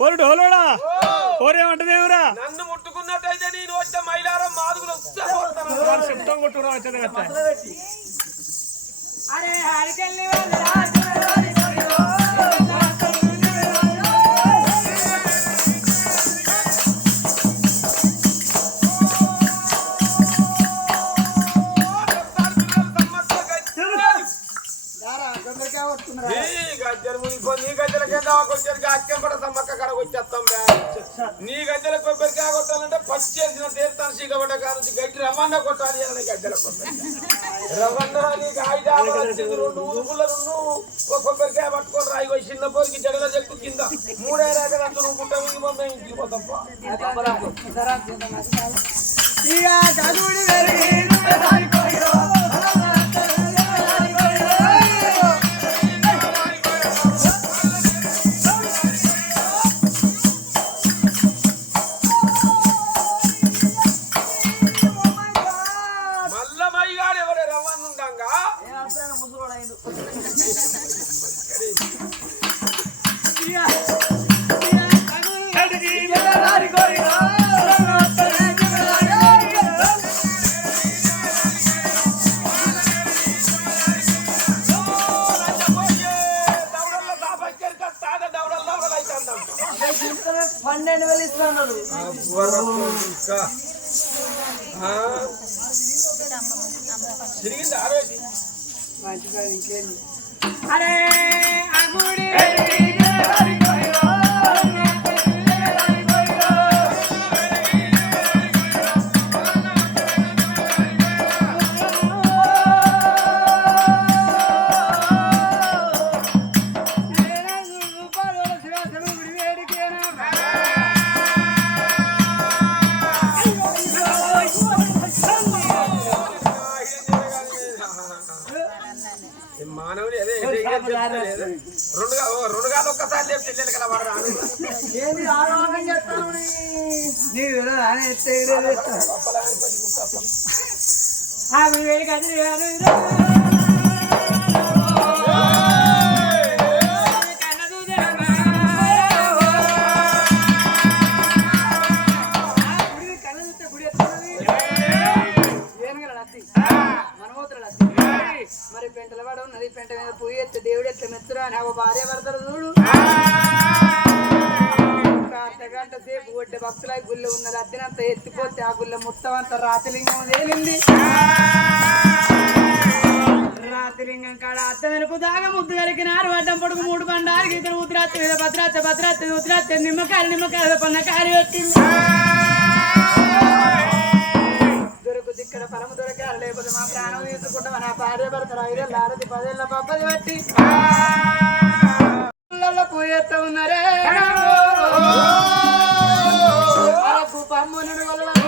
ఓరు డోలోడా ఓరేమంటదేవురా నన్ను ముట్టుకున్నట్టయితే నేను వచ్చే మైలారం మాదుగులు శబ్దం కొట్టుకురా వచ్చేది అరే హరికెళ్ళి కొట్టేది కింద. సమ్మక్క కడ వచ్చేస్తాం బే. నీ గజ్జల కొబ్బరికాయ కొట్టాలంటే పచ్చి చేసిన తీర్థాన్ని సీకబడ్డ కాడ నుంచి గడ్డి రవాణా కొట్టాలి అని గజ్జల కొబ్బరి రవ్వన్న నీకు ఐదారు వచ్చింది రెండు ఊరుపులను ఒక కొబ్బరికాయ పట్టుకొని రాయి చిన్న పోరికి జగల చెక్కు కింద. మూడే రేఖలు అంత నువ్వు పుట్ట మీద ఇంటికి పోతాం. ఇక చదువుడు ఆవిడ వేడి కదిలి మరి పెంటల వాడు ఉన్నది పెంట మీద పోయి ఎత్తే దేవుడు ఎట్లా మెత్తురా అని ఒక భార్య భర్తలు చూడు ఒక గంట సేపు కొట్టే భక్తులై గుళ్ళ ఉన్నది అద్దెనంత ఎత్తిపోతే ఆ గుళ్ళ మొత్తం అంత రాతిలింగం తేలింది. మూడు ఇద్దరు ఉత్తరాత్రి మీద భద్రాత్రి భద్రాత్రి ఉత్తరాత్రి నిమ్మకాయలు నిమ్మకాయలు పన్నకాయలు పెట్టింది దొరుకుది ఇక్కడ పరమ దొరకారు లేకపోతే మా ప్రాణం తీసుకుంటాం నా భార్య భర్తలు ఐదేళ్ళ ఆరది పదేళ్ళ పబ్బది పోయేస్తా ఉన్నారే. పమ్మునుడు వల్ల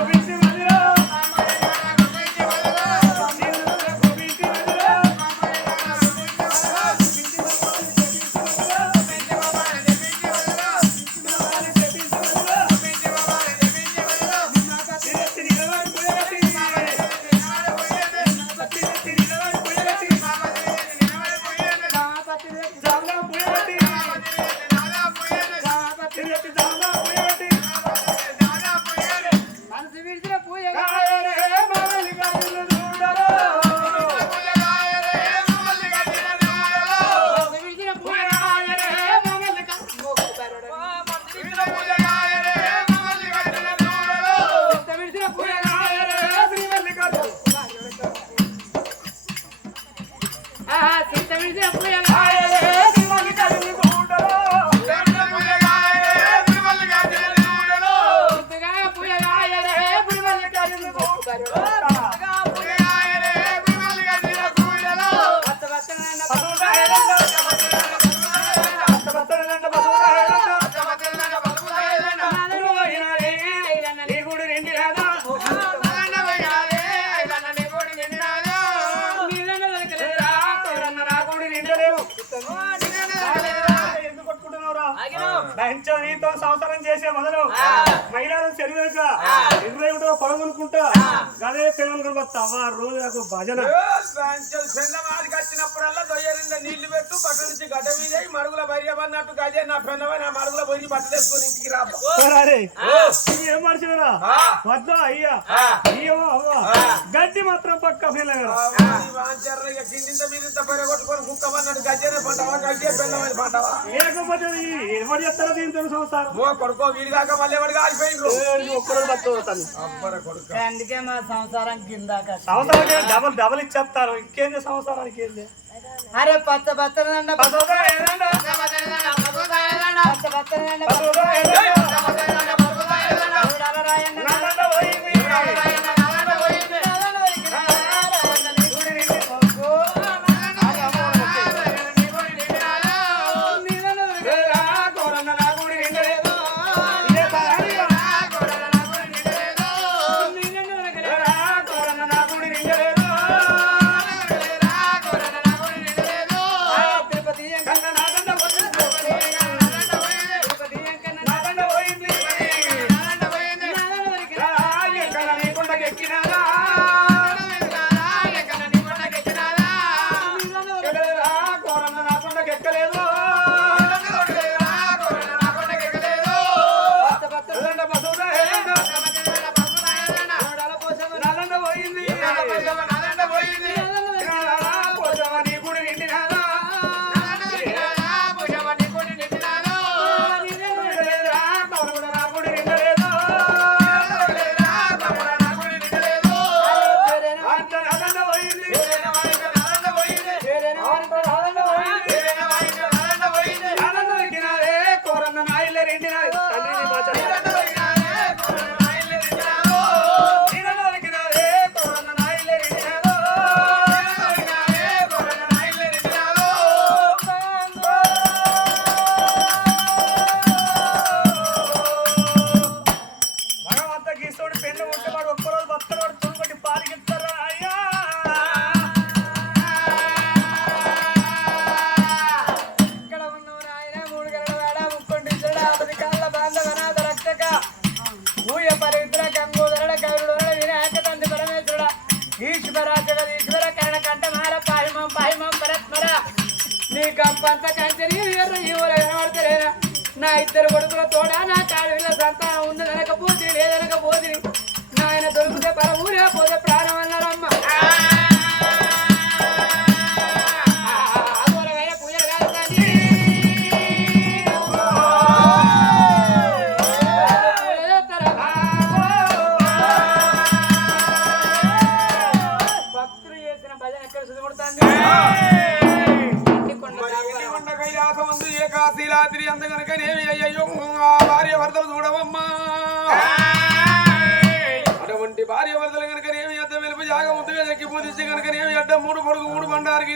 భజన. పెన్నమాడికి వచ్చినప్పుడల్లా దొయ్యరింద నీళ్ళు పెట్టు బట్ట నుంచి గడ్డ మీద మరుగుల బయట పడినట్టు గదే నా పెన్నవై నా మరుగుల పోయి బట్టలు వేసుకొని ఇంటికి రా. మనిషిరా వద్దా అయ్యా. అయ్యో అవ్వ. గడ్డి మాత్రం పక్క కిందింత మీదింత పెరగొట్టుకొని కుక్క పడినట్టు గజ్జనే పంటవా గజ్జే పెన్నమని పంటవా లేకపోతే ఎవరు చెప్తారో దీంతో సంసారం ఓ కొడుకో వీడి దాకా మళ్ళీ అబ్బర కొడుక. అందుకే మా సంసారం కింద సంవత్సరానికి డబల్ డబల్ ఇచ్చేస్తారు. ఇంకేంది సంవత్సరానికి ఏంది? అరే పచ్చ పచ్చనండ పచ్చ పదోదా ఏదండా? పచ్చనండ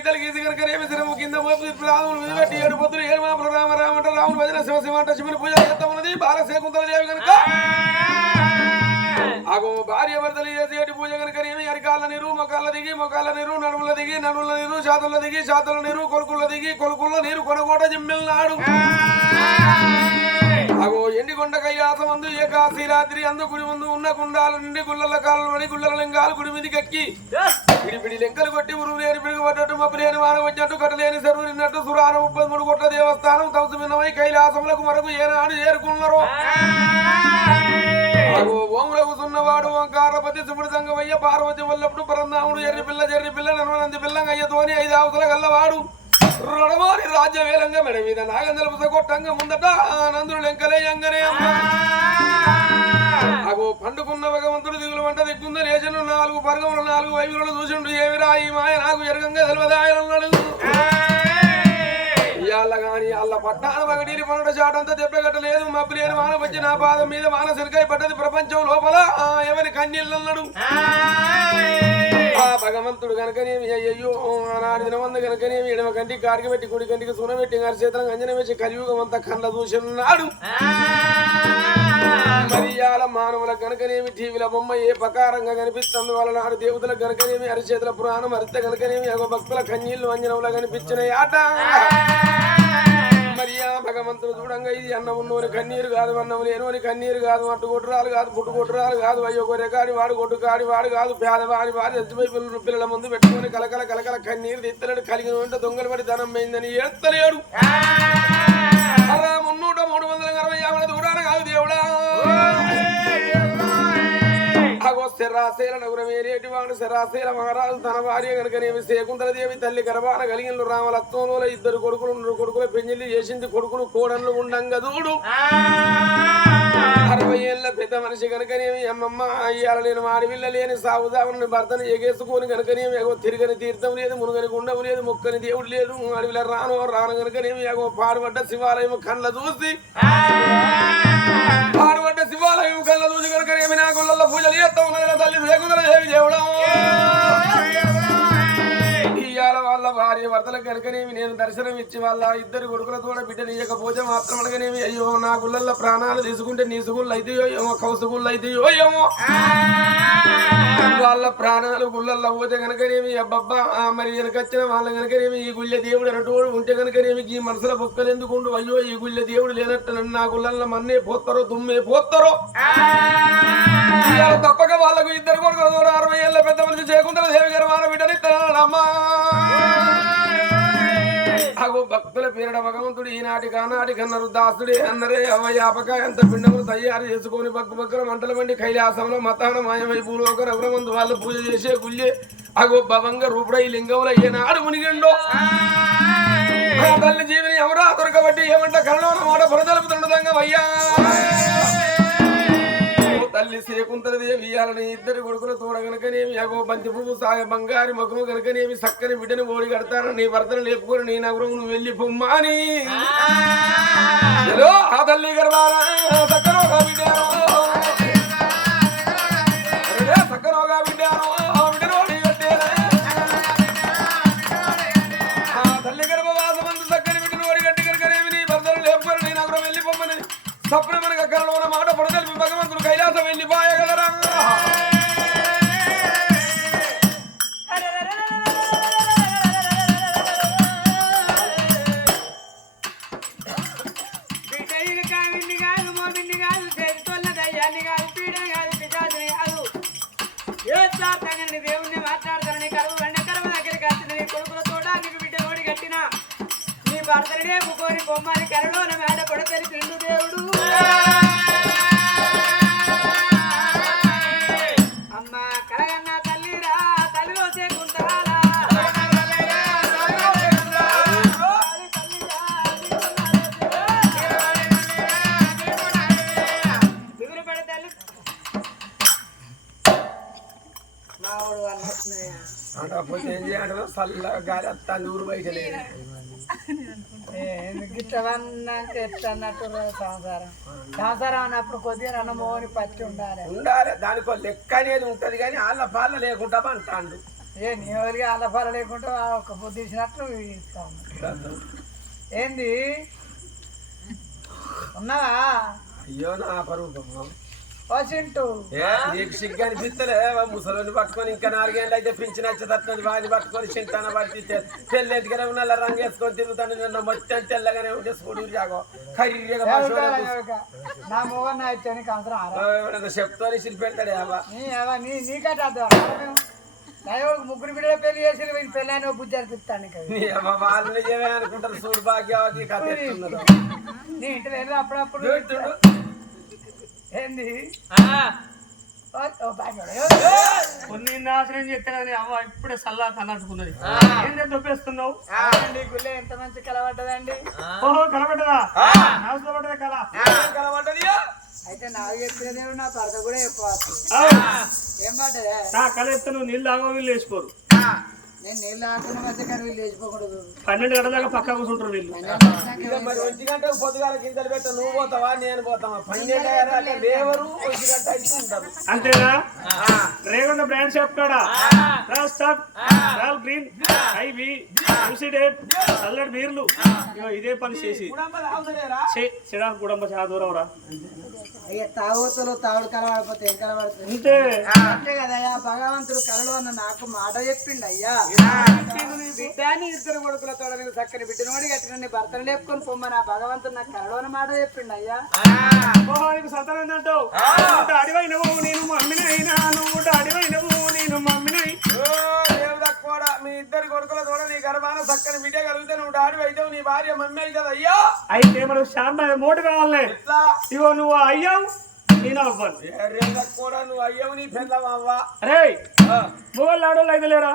గీతలు గీసి కనుకనేమి శిరము కింద మోపు రాములు ఏడు పొద్దులు ఏడు మాపులు రామ రాముడు భజన శివ శివ శివుని పూజ చేస్తామన్నది బాలశేకుంతల దేవి కనుక ఆగో భార్య భర్తలు చేసేటి పూజ అరికాళ్ళ నీరు దిగి మొకాళ్ళ నీరు నడుముల దిగి నడుముల నీరు శాతల దిగి శాతల నీరు కొలుకుల దిగి కొలుకుల నీరు కొనగోట జిమ్మెల్నాడు అగో ఎండి కొండ కైలాసమందు ఏకాశి రాత్రి అందు గుడి ముందు ఉన్న గుండాల నుండి గుళ్ళల కాళ్ళు పడి గుళ్ళల లింగాలు గుడి మీదకి ఎక్కి పిడి పిడి లెంకలు కొట్టి ఉరువు లేని పిడుగు పడ్డట్టు లేని వాన వచ్చినట్టు కట్టలేని సెరువురినట్టు సురాన ముప్పై మూడు కోట్ల దేవస్థానం తమసు భిన్నమై కైలాసములకు మరకు ఏనాడు చేరుకున్నారు. కూసున్నవాడు ఓంకారపతి శివుడు సంగమయ్య పార్వతి వల్లప్పుడు పరందాముడు ఎర్రి పిల్ల జర్రి పిల్ల నన్మనంది పిల్లంగా అయ్యతోని ఐదు అవసల గల్లవాడు. రుణమాని రాజ్య వేలంగా మెడ మీద నాగందల పుసగొట్టంగా ముందట లెంకలే ఎంగనే అమ్మ. అగో పండుకున్న భగవంతుడు దిగులు వంట దిక్కుంద లేచను నాలుగు పర్గములు నాలుగు వైపులను చూసిండు. ఏమిరా ఈ మాయ? నాకు ఎరగంగా తెలియదాయనన్నాడు ఇవాళ గాని అల్ల పట్టాన పగడీని పనుడు చాటంతా దెబ్బగట్టలేదు మబ్బు లేని వాన వచ్చి నా పాదం మీద వాన సిరికాయ పడ్డది ప్రపంచం లోపల. ఎవరి కన్నీళ్ళన్నాడు ఆ భగవంతుడు కనుకనేమి అయ్యయ్యో. ఆనాడు దినమందు కనుకనేమి ఎడమ కంటికి కాడికి పెట్టి కుడి కంటికి సూన పెట్టి చేతులను అంజన వేసి కలియుగం అంతా కళ్ళ చూసిన్నాడు మరియాల మానవుల గనకనేమి టీవీల బొమ్మ ఏ ప్రకారంగా కనిపిస్తుంది? వాళ్ళ నాడు దేవతల గనకనేమి అరిచేతుల పురాణం అరిత గనకనేమి అగో భక్తుల కన్నీళ్ళు అంజనంలో కనిపించిన ఆట. మరియా భగవంతుడు చూడంగా ఇది అన్నం ఉన్నోని కన్నీరు కాదు అన్నం లేనోని కన్నీరు కాదు అట్టు కొట్టురాలు కాదు పుట్టు కొట్టురాలు కాదు అయ్యో గొర్రె కాడి వాడు కొట్టు కాడి వాడు కాదు పేదవాడి వాడి ఎత్తుపై పిల్లలు పిల్లల ముందు పెట్టుకొని కలకల కలకల కన్నీరు తిత్తలేడు కలిగిన ఉంటే దొంగలు పడి ధనం పోయిందని ఏడతలేడు మున్నూట మూడు వందల అరవై యాభై దూరాన కాదు దేవుడా. అగో శరాశీల నగురమేరేటి వాడు శరాశీల మహారాజు తన భార్య కనుకనేమి శకుంతల దేవి తల్లి గర్భాన కలిగిన రామలత్వంలో ఇద్దరు కొడుకులు కొడుకులు కొడుకుల చేసింది కొడుకులు కోడన్లు ఉండంగా దూడు. యాభై ఏళ్ళ పెద్ద మనిషి కనుకనేమి అమ్మమ్మ అయ్యాల నేను ఆడవిల్ల లేని సాగుదామని భర్తను ఎగేసుకొని కనుకనేమి అగో తిరగని తీర్థం లేదు మునుగని గుండం లేదు మొక్కని దేవుడు లేదు అడవిలో రాను రాను కనుకనేమి అగో పాడుపడ్డ శివాలయం కళ్ళ చూసి పాడుబడ్డ శివాలయం కళ్ళ చూసి కనుకనేమి నా గుళ్ళల్లో పూజలు చేస్తా ఉన్నది తల్లి వేగుదల దేవుడా. వాళ్ళ భార్య భర్తలకు కనుకనేమి నేను దర్శనం ఇచ్చి వాళ్ళ ఇద్దరు కొడుకుల కూడా బిడ్డని ఇవ్వకపోతే మాత్రం అనగనేమి అయ్యో నా గుళ్ళల్లో ప్రాణాలు తీసుకుంటే నీ సుగుళ్ళు అయితేయో ఏమో కౌసుగుళ్ళు అయితేయో ఏమో. వాళ్ళ ప్రాణాలు గుళ్ళల్లో పోతే కనుకనేమి అబ్బబ్బా మరి వెనకొచ్చిన వాళ్ళ కనుకనేమి ఈ గుళ్ళ దేవుడు అన్నటోడు ఉంటే కనుకనేమి ఈ మనసుల బొక్కలు ఎందుకుండు? అయ్యో ఈ గుళ్ళ దేవుడు లేనట్టు నన్ను నా గుళ్ళల్లో మన్నే పోతారో దుమ్మే పోతారో తప్పక వాళ్ళకు ఇద్దరు కొడుకులు కూడా అరవై ఏళ్ళ పెద్ద మనిషి చేయకుండా దేవి గారు వాళ్ళ బిడ్డని అమ్మా అగో భక్తుల పేరిట భగవంతుడు ఈనాటి కానాటి కన్నరు దాసుడే అన్నరే అవయాపక ఎంత పిండములు తయారు చేసుకొని బక్కు బగ్గర మంటల బండి కైలాసంలో మతాన మాయమై భూలోక రఘురమందు వాళ్ళు పూజ చేసే గుళ్ళే. అగో భవంగ రూపుడై లింగముల ఏనాడు మునిగిండో. తల్లి జీవిని ఎవరా దొరకబట్టి ఏమంట కళ్ళలో మాట పొరదలుపుతుండదంగా అయ్యా తల్లి శకుంతల దేవి ఇయ్యాలని ఇద్దరు కొడుకులు తోడగనకనేమి అగో బంతి పువ్వు సాగ బంగారు మగము గనకనేమి? సక్కని బిడ్డను ఓడి కడతాను నీ భర్తను లేపుకొని నీ నగరం నువ్వు వెళ్ళి పొమ్మాని ఆ తల్లి గర్భాన సక్కనోగా బిడ్డారో? అరే బిడ్డారో? బిడ్డను ఓడి కట్టేరా? తల్లి గర్భవాసమందు చేయాలంటారు చల్లగా గాలి వస్తాను ఊరు బయట లేదు గిట్టవన్నాక ఎట్లా అన్నట్టు సంసారం. సంసారం అన్నప్పుడు కొద్దిగా నన్న మోని పచ్చి ఉండాలి. ఉండాలి దానికో లెక్క అనేది ఉంటది కానీ వాళ్ళ పాల లేకుండా అంటాడు ఏ నీ వాళ్ళకి అల్లపాల లేకుండా ఒక పొద్దు ఇచ్చినట్టు ఇస్తాను ఏంది? ఉన్నావా? అయ్యో నా ఏ నీకు సిగ్గు అనిపిస్తలే? ముసలోని పట్టుకొని ఇంకా నాలుగేళ్ళు అయితే పింఛన్ వచ్చేటట్టు వాడిని పట్టుకొని చింతాన పెళ్ళి ఎదుగునే ఉన్న రంగు వేసుకొని తిరుగుతాను నిన్న మొత్తం తెల్లగానే ఉంటే స్కూల్ జాగో. ఆరా? చెప్తాను ఇసిరి పెడతాడే ముగ్గురు బిడ్డల పెళ్ళి చేసి వీడి బుద్ధి అనిపిస్తాను ఇంకా. నీ అమ్మ వాళ్ళని ఏమే అనుకుంటారు? చూడు కథ ఎట్టున్నదో నీ ఇంటి అప్పుడప్పుడు. ఏంది. కొన్ని నాశనం చేస్తానని అవ్వ ఇప్పుడే సల్లా తలంటుకున్నది ఏంటంటే దొప్పేస్తున్నావు గుళ్ళే ఎంత మంచి కలబడ్డదండి ఓహో నాశనం పడ్డదా కల ఏం కనబడ్డదియో? అయితే నాకు చెప్పిన దేవుడు నా భర్త కూడా చెప్పవచ్చు. ఏం పడ్డదే? నా కల ఎత్తు నువ్వు నీళ్ళు తాగో వీళ్ళు వేసిపోరు పన్నెండు గంటల దాకా పక్క కూర్చుంటారు వీళ్ళు. ఇక మరి ఒంటి గంట పొద్దుగాల గింజలు పెట్ట నువ్వు పోతావా నేను పోతావా పన్నెండు లేవరు ఒంటి గంట ఉంటారు అంతేనా? ఆ. రేగొండ బ్రాండ్ షాప్ కాడ? రా స్టార్ట్ ఆ. రాయల్ గ్రీన్ ఐవి యూసిడేట్ చల్లటి ఇగో ఇదే పని చేసి. చే- చెడా గుడంబ చాలా దూరం రా. అయ్యా తాగోతలు తాగుడు కలవాడిపోతే ఏం కలవాడుతుంది అంతే. అంతే కదయ్యా భగవంతుడు కలలు అన్న నాకు మాట చెప్పిండు అయ్యా. బిడ్డాని ఇద్దరు కొడుకులతో నీకు చక్కని బిడ్డనోడి కట్టిన నీ భర్తను లేపుకొని పొమ్మని ఆ భగవంతుడు నాకు కలలు అన్న మాట చెప్పిండు అయ్యా. మోహానికి సంతానం నువ్వు అడివైనవు నేను మమ్మినైనా నువ్వు అడివైనవు నేను మమ్మినై. కూడా మీ ఇద్దరు కొడుకుల తోడ నీ గర్భాన చక్కని బిడ్డ కలిగితే నువ్వు డాడి అయితే నీ భార్య మమ్మీ అవుతుంది అయ్యో. అయితే మనకు చాలా మోటు కావాలి. ఇగో నువ్వు అయ్యావు. నేను అవ్వను కూడా నువ్వు అయ్యవు నీ పెళ్ళవా అరే మొగోళ్ళు ఆడోళ్ళు అయితే లేరా?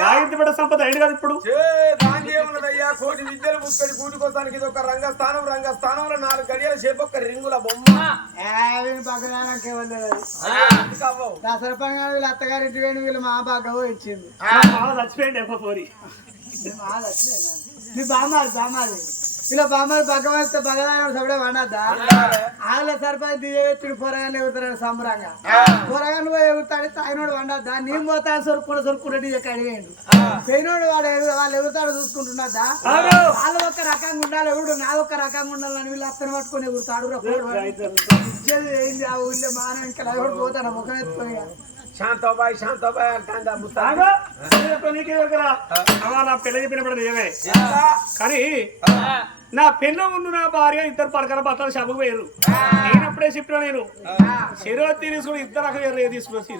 రాయించి బిడ్డ సంపద అయింది కదా ఇప్పుడు? చే దానికి ఏమున్నదయ్యా? కోటి విద్యలు ముక్కడి కూటుకోసానికి ఇది ఒక రంగస్థానం రంగస్థానంలో నాలుగు గడియల సేపు ఒక రింగుల బొమ్మ. దసరా పండుగ వీళ్ళ అత్తగారింటి వేణి వీళ్ళు మా బాగా ఇచ్చింది మా చచ్చిపోయింది ఎప్ప పోరి. నీ బామ్మాది బామ్మాది ఇలా బామ్మాది భగవంతు భగవాన్ సభడే వనద్దా ఆగల సరిపోయి దిగెచ్చుడు పొరగానే ఎగురుతాడు సంబరంగా. పొరగాను పోయి ఎగురుతాడు తాగినోడు వండద్దా? నేను పోతా సొరుకుడు సొరుకుడు ఇక అడిగేయండి పోయినోడు వాడు ఎగురు వాళ్ళు ఎగురుతాడు చూసుకుంటున్నదా. వాళ్ళు ఒక రకంగా ఉండాలి ఎవడు నా ఒక రకంగా ఉండాలని వీళ్ళు అత్తని పట్టుకొని ఎగురుతాడు. ఆ ఊళ్ళో మానం ఇంకా ఎవడు పోతాను ముఖం ఎత్తుకొని శాంతబాయ్ శాంతబాయ్ అంటాండా ముస్తా ఆగు. నేను ఎప్పుడు నీకే దగ్గర అమ్మా నా పెళ్ళి చెప్పినప్పుడు నిజమే కానీ నా పెళ్ళ ఉన్న నా భార్య ఇద్దరు పరకల బట్టలు షాపుకు పోయారు నేనప్పుడే చెప్పిన నేను. చెరువు తీసుకుని ఇద్దరు రకం ఎర్ర తీసుకుని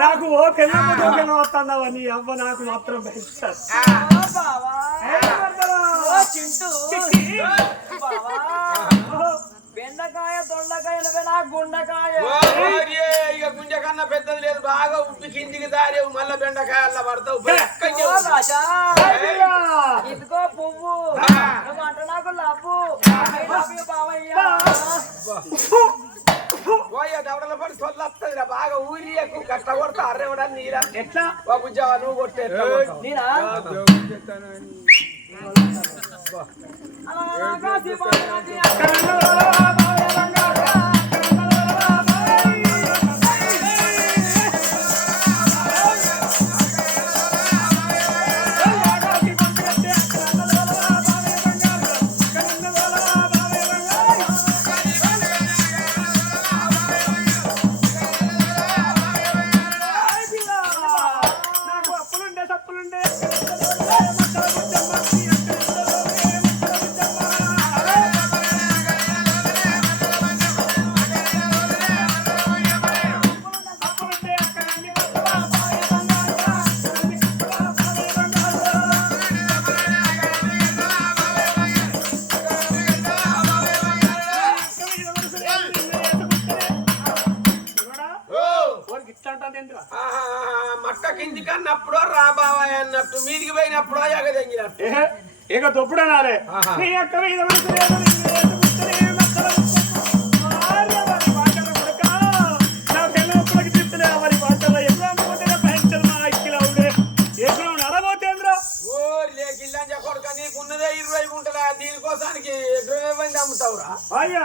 నాకు ఓ పెళ్ళ పెళ్ళ వస్తుందావా నీ అవ్వ నాకు మాత్రం బెండకాయ దొండకాయ నా గుండకాయ. ఇక గుంజ కన్నా పెద్దది లేదు. బాగా ఉప్పి కిందికి దారేవు మళ్ళా బెండకాయల్లో పడతావు. ఇదిగో పువ్వు. అంట నాకు లవ్వు. I love you, బావయ్య. పోయే దవడల పడి తొల్లొస్తుంది రా బాగా ఊరి ఎక్కువ కట్ట కొడతా అర్రేవడా నీరా? ఎట్లా? నువ్వు కొట్టే నేనా? ఆకాశి ಅಂತಾನಾರೆ ನೀ ಕವಿ నీకున్నదే ఇరవై గుంటల దీనికోసానికి ఇరవై అమ్ముతావురా అయ్యా.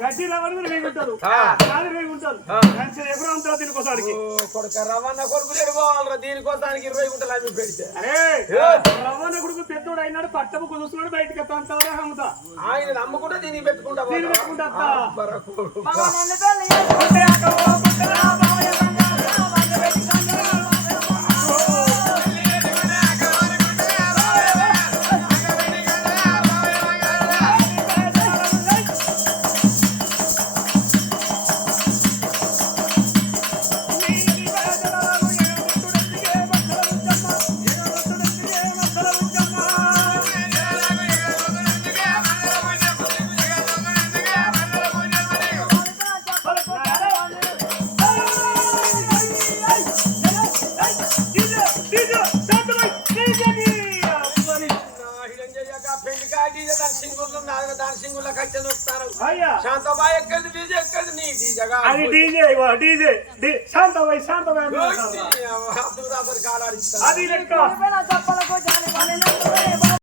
గడ్డి రవ్వని వేగుంటారు. ఆ. కాదు వేగుంటారు. పెంచలు ఎప్పుడు అమ్ముతారు దీనికోసానికి? కొడుక రవన్న కొడుకు లేడుకోవాలరా దీనికోసానికి ఇరవై గుంటలు అమ్మి పెడితే అరే కొడుకు పెద్దోడు అయినాడు పట్టపు కుదుస్తున్నాడు బయటకి అంతవరకు అమ్ముతా ఆయన నమ్ముకుంటే దీనికి పెట్టుకుంటా దీన్ని? పెట్టుకుంటా വയസ്സാണ് തോന്നുന്നത് അതിലൊക്കെ